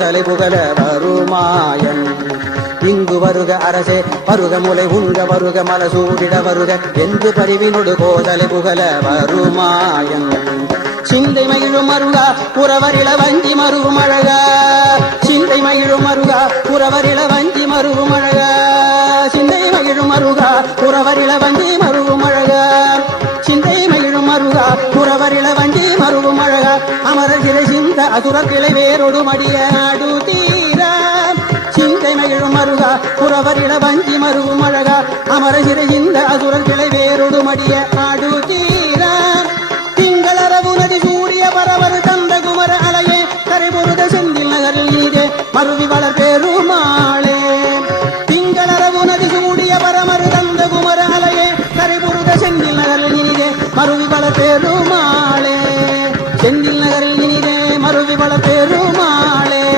தலை புகழ வருமாயன் இங்கு வருக அரசே வருக முலை உண்க வருக மலசூடிட வருக என்று பரிவினொடு கோதலை புகழ வருமாயன் சிந்தை மகிழும் மருகா புறவரிள வஞ்சி மருகும் அழகா சிந்தை மகிழும் மருகா புறவரிள வஞ்சி மருகும் அழகா சிந்தை மகிழும் மருகா புறவரிள வஞ்சி மருகும் அழகா சிந்தை மகிழும் மருகா புறவரிள வஞ்சி மருகும் அழகா அமரர் கிளை சிந்த அசுரர் கிளை வேறொடு மடிய நாடு தீரா சிந்தை மகிழும் மருகா புறவரிள வஞ்சி மருகும் அழகா அமரர் கிளை சிந்த அசுரர் கிளை வேறொடு மடிய